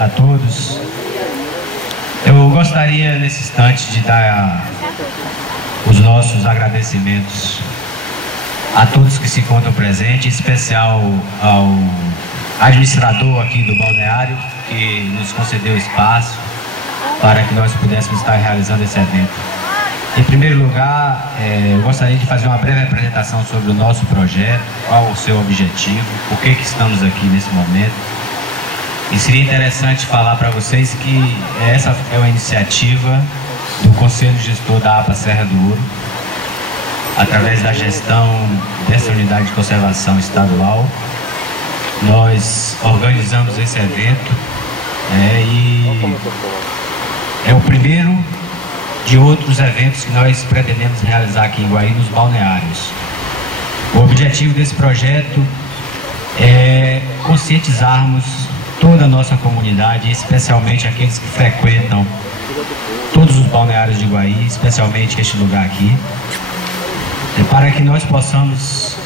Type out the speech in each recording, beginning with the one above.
a todos. Eu gostaria nesse instante de dar os nossos agradecimentos a todos que se encontram presentes, em especial ao administrador aqui do balneário, que nos concedeu espaço para que nós pudéssemos estar realizando esse evento. Em primeiro lugar, eu gostaria de fazer uma breve apresentação sobre o nosso projeto, qual o seu objetivo, por que estamos aqui nesse momento. E seria interessante falar para vocês que essa é uma iniciativa do Conselho Gestor da APA Serra do Ouro, através da gestão dessa unidade de conservação estadual. Nós organizamos esse evento e é o primeiro de outros eventos que nós pretendemos realizar aqui em Iguaí, nos balneários. O objetivo desse projeto é conscientizarmos toda a nossa comunidade, especialmente aqueles que frequentam todos os balneários de Iguaí, especialmente este lugar aqui, para que nós possamos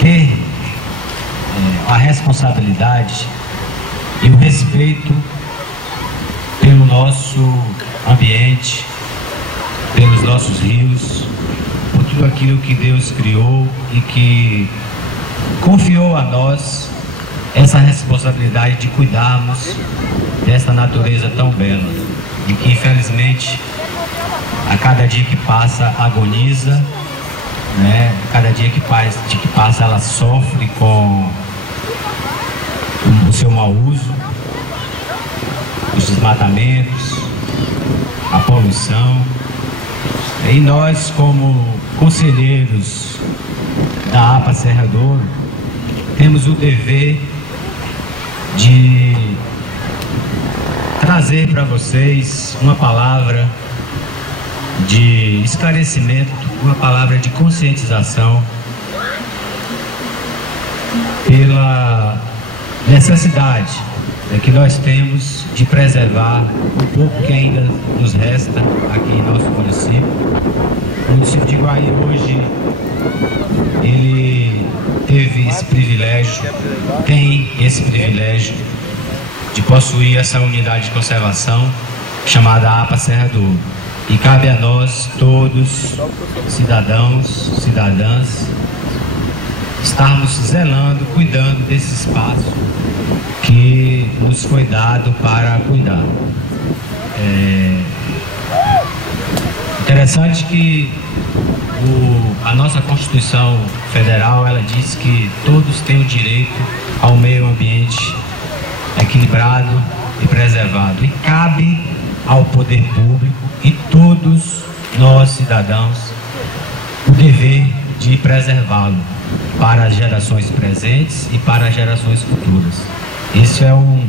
ter a responsabilidade e o respeito pelo nosso ambiente, pelos nossos rios, por tudo aquilo que Deus criou e que confiou a nós essa responsabilidade de cuidarmos dessa natureza tão bela e que infelizmente a cada dia que passa agoniza, né? Cada dia que passa ela sofre com o seu mau uso, os desmatamentos, a poluição. E nós, como conselheiros da APA Serra do Ouro, temos o dever de trazer para vocês uma palavra de esclarecimento, uma palavra de conscientização pela necessidade que nós temos de preservar o pouco que ainda nos resta aqui em nosso município. O município de Iguaí hoje, ele teve esse privilégio, tem esse privilégio de possuir essa unidade de conservação chamada APA Serra do Ouro. E cabe a nós todos, cidadãos, cidadãs, estarmos zelando, cuidando desse espaço que nos foi dado para cuidar. Interessante que a nossa Constituição Federal, ela diz que todos têm o direito ao meio ambiente equilibrado e preservado. E cabe ao poder público e todos nós, cidadãos, o dever de preservá-lo para as gerações presentes e para as gerações futuras. Esse é um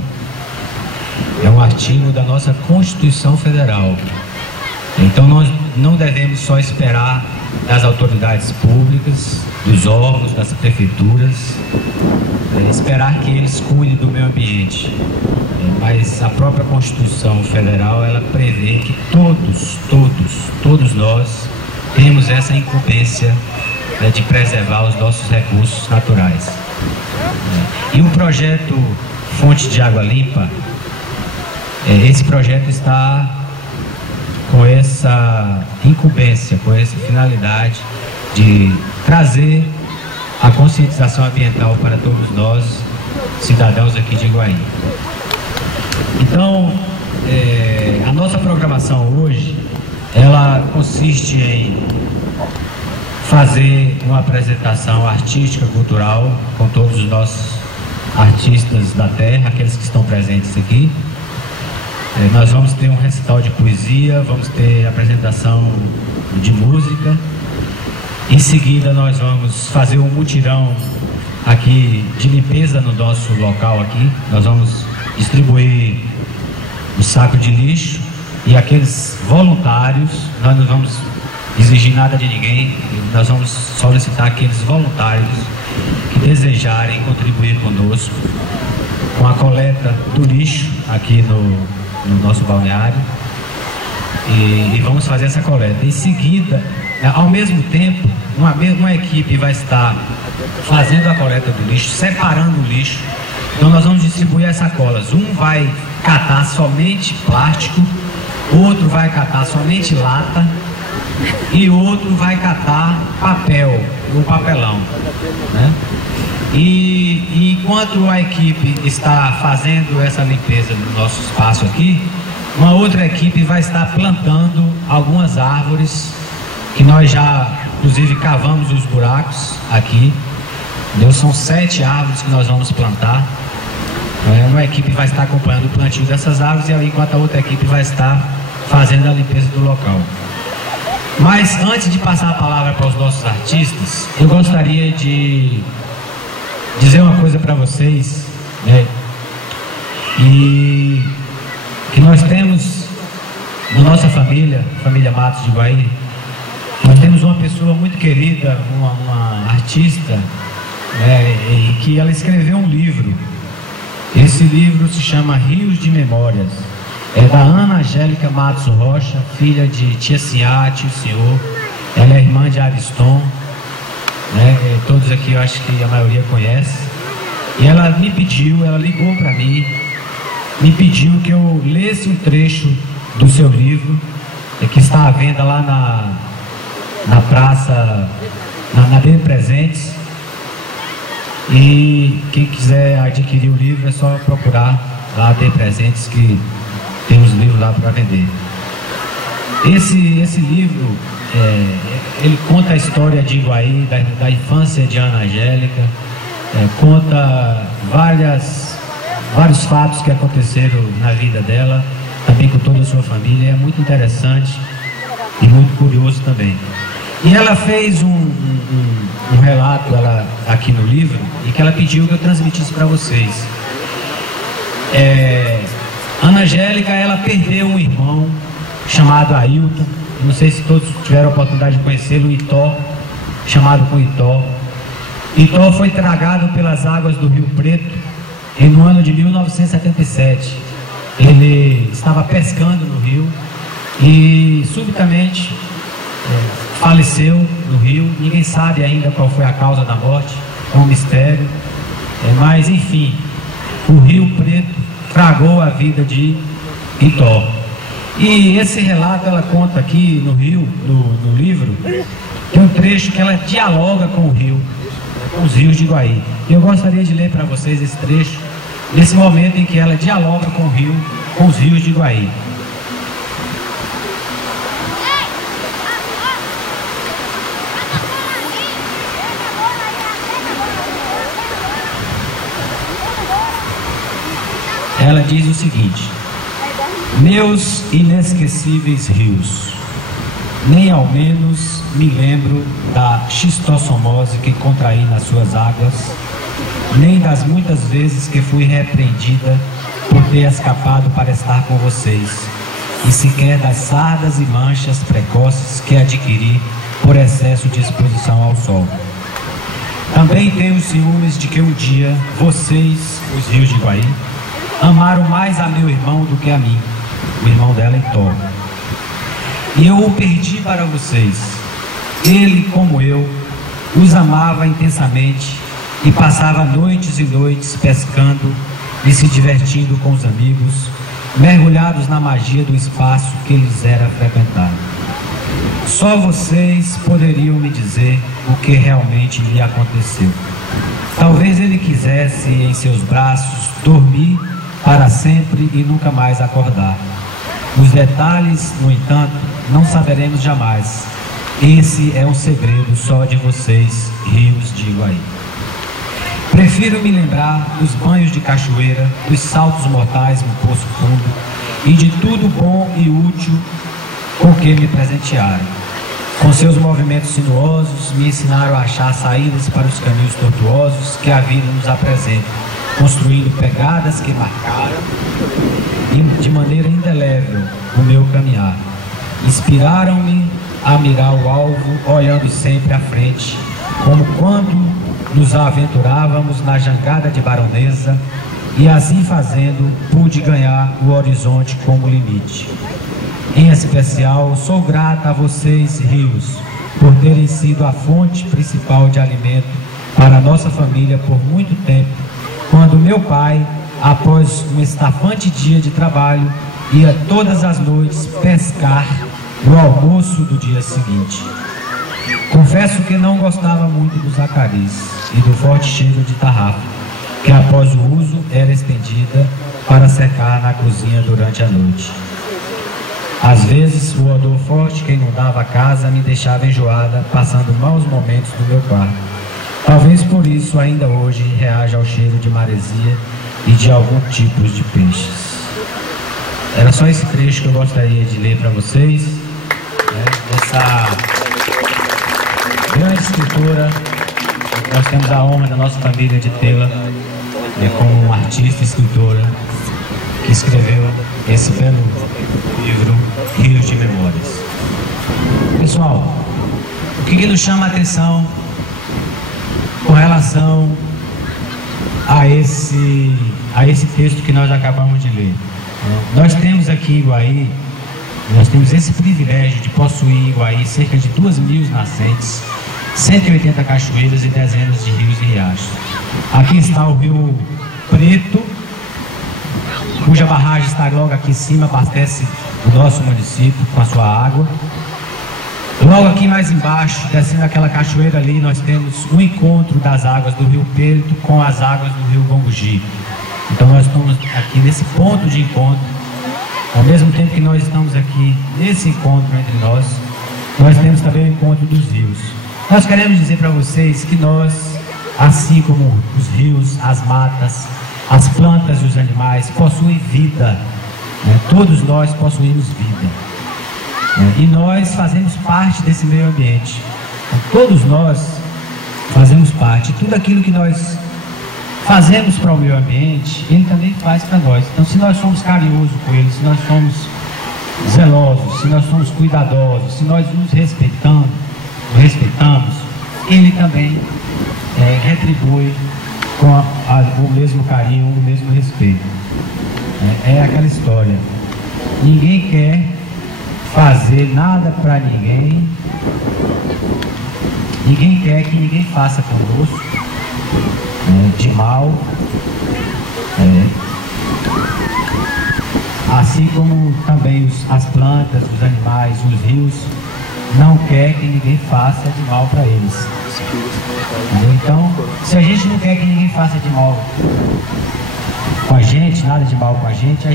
artigo da nossa Constituição Federal. Então nós não devemos só esperar das autoridades públicas, dos órgãos, das prefeituras, esperar que eles cuidem do meio ambiente. Mas a própria Constituição Federal, ela prevê que todos nós temos essa incumbência de preservar os nossos recursos naturais. E o projeto Fonte de Água Limpa, esse projeto está com essa incumbência, com essa finalidade de trazer a conscientização ambiental para todos nós, cidadãos aqui de Iguaí. Então, a nossa programação hoje, ela consiste em fazer uma apresentação artística, cultural, com todos os nossos artistas da terra, aqueles que estão presentes aqui. Nós vamos ter um recital de poesia, vamos ter apresentação de música. Em seguida, nós vamos fazer um mutirão aqui de limpeza no nosso local aqui. Nós vamos distribuir o saco de lixo e aqueles voluntários, nós não vamos exigir nada de ninguém, nós vamos solicitar aqueles voluntários que desejarem contribuir conosco com a coleta do lixo aqui no nosso balneário e vamos fazer essa coleta. Em seguida, ao mesmo tempo, uma equipe vai estar fazendo a coleta do lixo, separando o lixo Então nós vamos distribuir as sacolas. Um vai catar somente plástico, outro vai catar somente lata e outro vai catar papel, o papelão, né? E enquanto a equipe está fazendo essa limpeza do nosso espaço aqui, uma outra equipe vai estar plantando algumas árvores que nós já, inclusive, cavamos os buracos aqui. São 7 árvores que nós vamos plantar. Uma equipe vai estar acompanhando o plantio dessas árvores e enquanto a outra equipe vai estar fazendo a limpeza do local. Mas antes de passar a palavra para os nossos artistas, eu gostaria de dizer uma coisa para vocês, né? E que nós temos na nossa família Matos de Iguaí, nós temos uma pessoa muito querida, uma artista, né? E que ela escreveu um livro. Esse livro se chama Rios de Memórias. É da Ana Angélica Matos Rocha, filha de tia Sinhá, tio Senhor. Ela é irmã de Ariston, né? Todos aqui eu acho que a maioria conhece. E ela me pediu, ela ligou para mim, me pediu que eu lesse um trecho do seu livro, que está à venda lá na praça, na Bem Presentes. E quem quiser adquirir o livro é só procurar lá Bem Presentes, que tem os livros lá para vender. Esse livro, ele conta a história de Iguaí, da infância de Ana Angélica, conta vários fatos que aconteceram na vida dela, também com toda a sua família. É muito interessante e muito curioso também. E ela fez um relato aqui no livro, e que ela pediu que eu transmitisse para vocês. Ana Angélica, ela perdeu um irmão chamado Ailton. Não sei se todos tiveram a oportunidade de conhecê-lo, Itó, chamado com Itó. Itó foi tragado pelas águas do Rio Preto no ano de 1977. Ele estava pescando no rio e subitamente faleceu no rio. Ninguém sabe ainda qual foi a causa da morte, é um mistério, mas enfim, o Rio Preto tragou a vida de Itó. E esse relato ela conta aqui no livro, tem um trecho que ela dialoga com o rio, com os rios de Iguaí. Eu gostaria de ler para vocês esse trecho, nesse momento em que ela dialoga com o rio, com os rios de Iguaí. Ela diz o seguinte: meus inesquecíveis rios, nem ao menos me lembro da xistossomose que contraí nas suas águas, nem das muitas vezes que fui repreendida por ter escapado para estar com vocês, e sequer das sardas e manchas precoces que adquiri por excesso de exposição ao sol. Também tenho ciúmes de que um dia vocês, os rios de Iguaí, amaram mais a meu irmão do que a mim, o irmão dela, Itó. E eu o perdi para vocês. Ele, como eu, os amava intensamente e passava noites e noites pescando e se divertindo com os amigos, mergulhados na magia do espaço que lhes era frequentado. Só vocês poderiam me dizer o que realmente lhe aconteceu. Talvez ele quisesse em seus braços dormir para sempre e nunca mais acordar. Os detalhes, no entanto, não saberemos jamais. Esse é um segredo só de vocês, rios de Iguaí. Prefiro me lembrar dos banhos de cachoeira, dos saltos mortais no poço fundo e de tudo bom e útil com que me presentearam. Com seus movimentos sinuosos, me ensinaram a achar saídas para os caminhos tortuosos que a vida nos apresenta, construindo pegadas que marcaram de maneira indelével o meu caminhar. Inspiraram-me a mirar o alvo, olhando sempre à frente, como quando nos aventurávamos na jangada de Baronesa, e assim fazendo pude ganhar o horizonte como limite. Em especial, sou grata a vocês, rios, por terem sido a fonte principal de alimento para a nossa família por muito tempo, quando meu pai, após um estafante dia de trabalho, ia todas as noites pescar no almoço do dia seguinte. Confesso que não gostava muito dos acaris e do forte cheiro de tarrafa, que após o uso era estendida para secar na cozinha durante a noite. Às vezes o odor forte que inundava a casa me deixava enjoada, passando maus momentos no meu quarto. Talvez por isso ainda hoje reaja ao cheiro de maresia e de alguns tipos de peixes. Era só esse trecho que eu gostaria de ler para vocês, né? Essa grande escritora, nós temos a honra da nossa família de tê-la, né, como uma artista e escritora que escreveu esse belo livro, Rios de Memórias. Pessoal, o que nos chama a atenção com relação a esse texto que nós acabamos de ler? Nós temos aqui em Iguaí, nós temos esse privilégio de possuir em Iguaí cerca de 2.000 nascentes, 180 cachoeiras e dezenas de rios e riachos. Aqui está o Rio Preto, cuja barragem está logo aqui em cima, abastece o nosso município com a sua água. Logo aqui mais embaixo, descendo aquela cachoeira ali, nós temos o encontro das águas do Rio Preto com as águas do Rio Gongogi. Então nós estamos aqui nesse ponto de encontro. Ao mesmo tempo que nós estamos aqui nesse encontro entre nós, nós temos também o encontro dos rios. Nós queremos dizer para vocês que nós, assim como os rios, as matas, as plantas e os animais, possuem vida, né? Todos nós possuímos vida, né? E nós fazemos parte desse meio ambiente. Então, todos nós fazemos parte. Tudo aquilo que nós fazemos para o meio ambiente, ele também faz para nós. Então, se nós somos carinhosos com ele, se nós somos zelosos, se nós somos cuidadosos, se nós nos respeitamos, ele também retribui com o mesmo carinho, o mesmo respeito. É aquela história. Ninguém quer fazer nada para ninguém. Ninguém quer que ninguém faça conosco de mal. Assim como também as plantas, os animais, os rios não quer que ninguém faça de mal para eles. Então, se a gente não quer que ninguém faça de mal com a gente, nada de mal com a gente,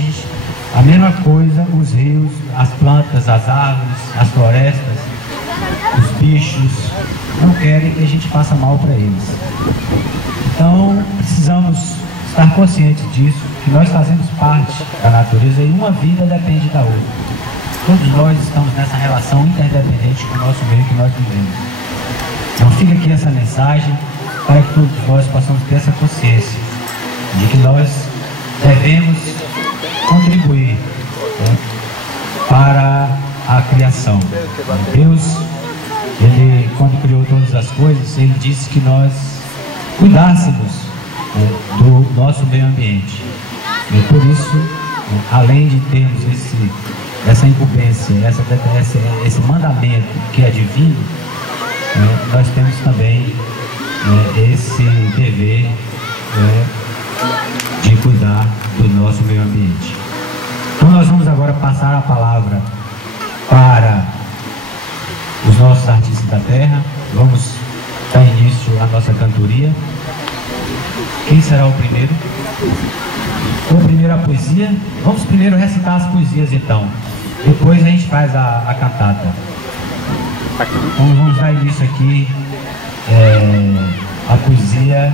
a mesma coisa, os rios, as plantas, as árvores, as florestas, os bichos, não querem que a gente faça mal para eles. Então, precisamos estar conscientes disso, que nós fazemos parte da natureza e uma vida depende da outra. Todos nós estamos nessa relação interdependente com o nosso meio que nós vivemos. Então fica aqui essa mensagem para que todos nós possamos ter essa consciência de que nós devemos contribuir, né, para a criação. Deus, ele, quando criou todas as coisas, ele disse que nós cuidássemos, né, do nosso meio ambiente. E por isso, né, além de termos essa incumbência, esse mandamento que é divino, nós temos também esse dever de cuidar do nosso meio ambiente. Então nós vamos agora passar a palavra para os nossos artistas da terra. Vamos dar início à nossa cantoria. Quem será o primeiro? O primeiro a poesia. Vamos primeiro recitar as poesias então. Depois a gente faz a cantata. Então vamos dar início aqui a poesia,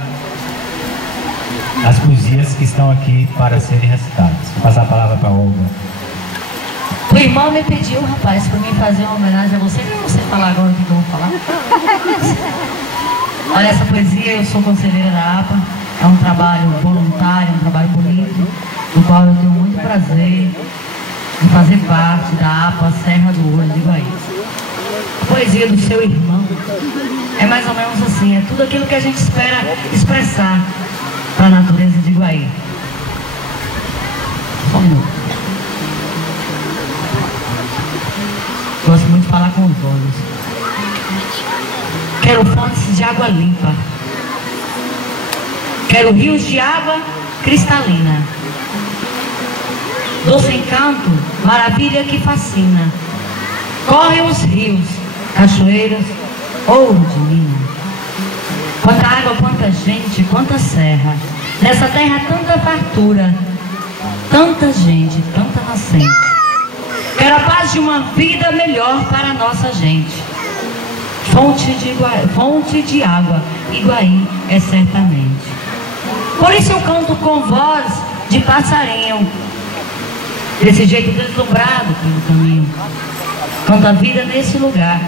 as poesias que estão aqui para serem recitadas. Vou passar a palavra para a Olga. O irmão me pediu, rapaz, para mim fazer uma homenagem a você. Não você falar agora o que eu vou falar. Olha, essa poesia, eu sou conselheira da APA. É um trabalho voluntário, um trabalho bonito, do qual eu tenho muito prazer em fazer parte da APA Serra do Ouro de Iguaí. A poesia do seu irmão é mais ou menos assim, é tudo aquilo que a gente espera expressar para a natureza de Iguaí. Só um minuto. Gosto muito de falar com os olhos. Quero fontes de água limpa, Quero rios de água cristalina, doce encanto, maravilha que fascina. Correm os rios, cachoeiras, ouro de mina. Quanta água, quanta gente, quanta serra. Nessa terra tanta fartura, tanta gente, tanta nascente. Quero a paz de uma vida melhor para a nossa gente. Fonte de água, Iguaí é certamente. Por isso eu canto com voz de passarinho, desse jeito deslumbrado pelo caminho. Canto a vida nesse lugar,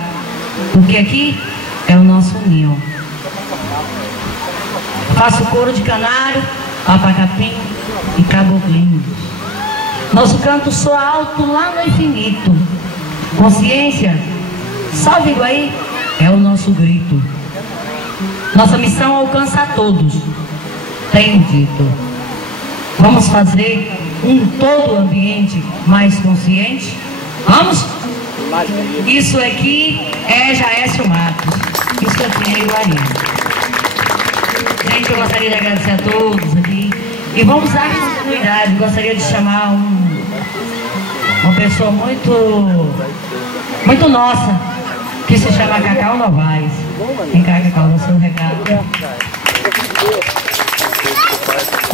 porque aqui é o nosso ninho. Faço coro de canário, papacapim e caboclinho. Nosso canto soa alto lá no infinito. Consciência, salve Iguaí, é o nosso grito. Nossa missão alcança a todos, tenho dito. Vamos fazer um todo ambiente mais consciente? Vamos? Isso aqui é Jaécio Matos. Isso aqui é Iguaí. Gente, eu gostaria de agradecer a todos aqui. E vamos dar continuidade. Gostaria de chamar uma pessoa muito nossa, que se chama Cacau Novaes. Vem cá, Cacau, dá seu recado.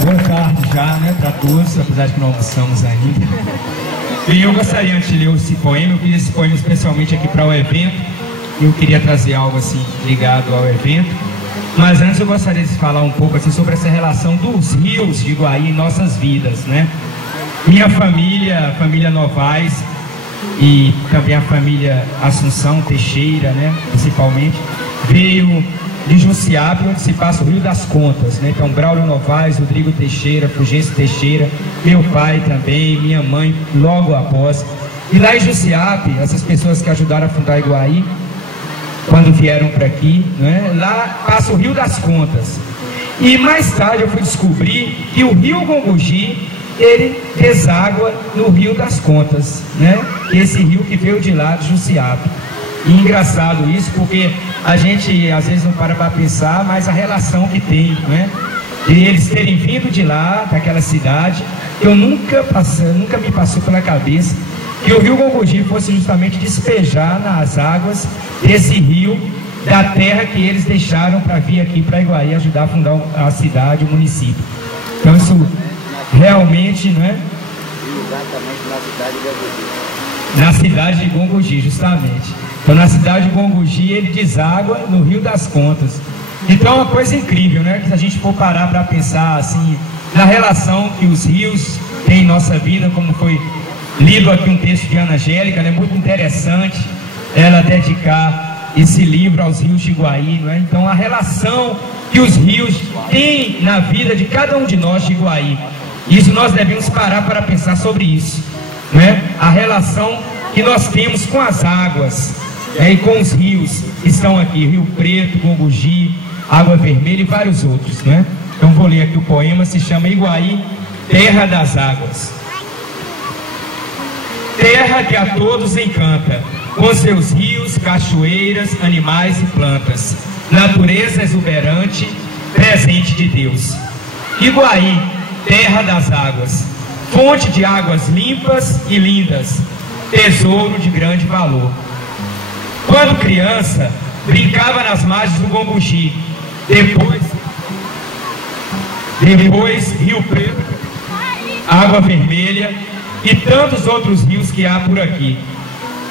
Boa tarde já, né, para todos, apesar de que não almoçamos ainda. E eu gostaria, antes de ler esse poema, eu queria esse poema especialmente aqui para o evento. Eu queria trazer algo assim ligado ao evento. Mas antes eu gostaria de falar um pouco assim sobre essa relação dos rios de Iguaí em nossas vidas, né? Minha família, a família Novaes e também a família Assunção Teixeira, né, principalmente, veio de Jussiape, onde se passa o Rio das Contas, né? Então Braulio Novaes, Rodrigo Teixeira, Fulgêncio Teixeira, meu pai também, minha mãe logo após. E lá em Jussiape, essas pessoas que ajudaram a fundar Iguaí, quando vieram para aqui, né, lá passa o Rio das Contas. E mais tarde eu fui descobrir que o Rio Gongogi, ele deságua no Rio das Contas, né? Esse rio que veio de lá, de Jussiape. E engraçado isso, porque a gente às vezes não para pensar, mas a relação que tem, né? De eles terem vindo de lá, daquela cidade, eu nunca me passou pela cabeça que o Rio Gongogi fosse justamente despejar nas águas desse rio, da terra que eles deixaram para vir aqui para Iguaí ajudar a fundar a cidade, o município. Então isso realmente, não é? Na cidade de Gongogi, justamente. Então na cidade de Gongogi ele deságua no Rio das Contas. Então é uma coisa incrível, né? Que se a gente for parar para pensar assim, na relação que os rios têm em nossa vida, como foi lido aqui um texto de Ana Angélica, né? Muito interessante ela dedicar esse livro aos rios de Iguaí, não é? Então a relação que os rios têm na vida de cada um de nós de Iguaí. Isso nós devemos parar para pensar sobre isso, né? A relação que nós temos com as águas, né? E com os rios que estão aqui, Rio Preto, Gongogi, Água Vermelha e vários outros, né? Então vou ler aqui o poema, se chama Iguaí, Terra das Águas. Terra que a todos encanta, com seus rios, cachoeiras, animais e plantas, natureza exuberante, presente de Deus. Iguaí, terra das águas, fonte de águas limpas e lindas, tesouro de grande valor. Quando criança, brincava nas margens do Gongogi, depois Rio Preto, Água Vermelha e tantos outros rios que há por aqui.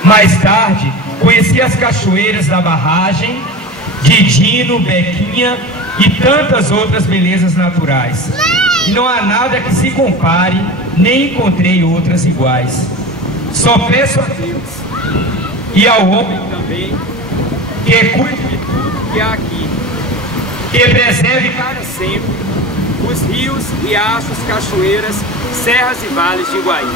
Mais tarde, conheci as cachoeiras da Barragem, Didino, Bequinha e tantas outras belezas naturais. E não há nada que se compare, nem encontrei outras iguais. Só peço a Deus e ao homem também que cuide de tudo que há aqui, que preserve para sempre os rios, riachos, cachoeiras, serras e vales de Iguaí.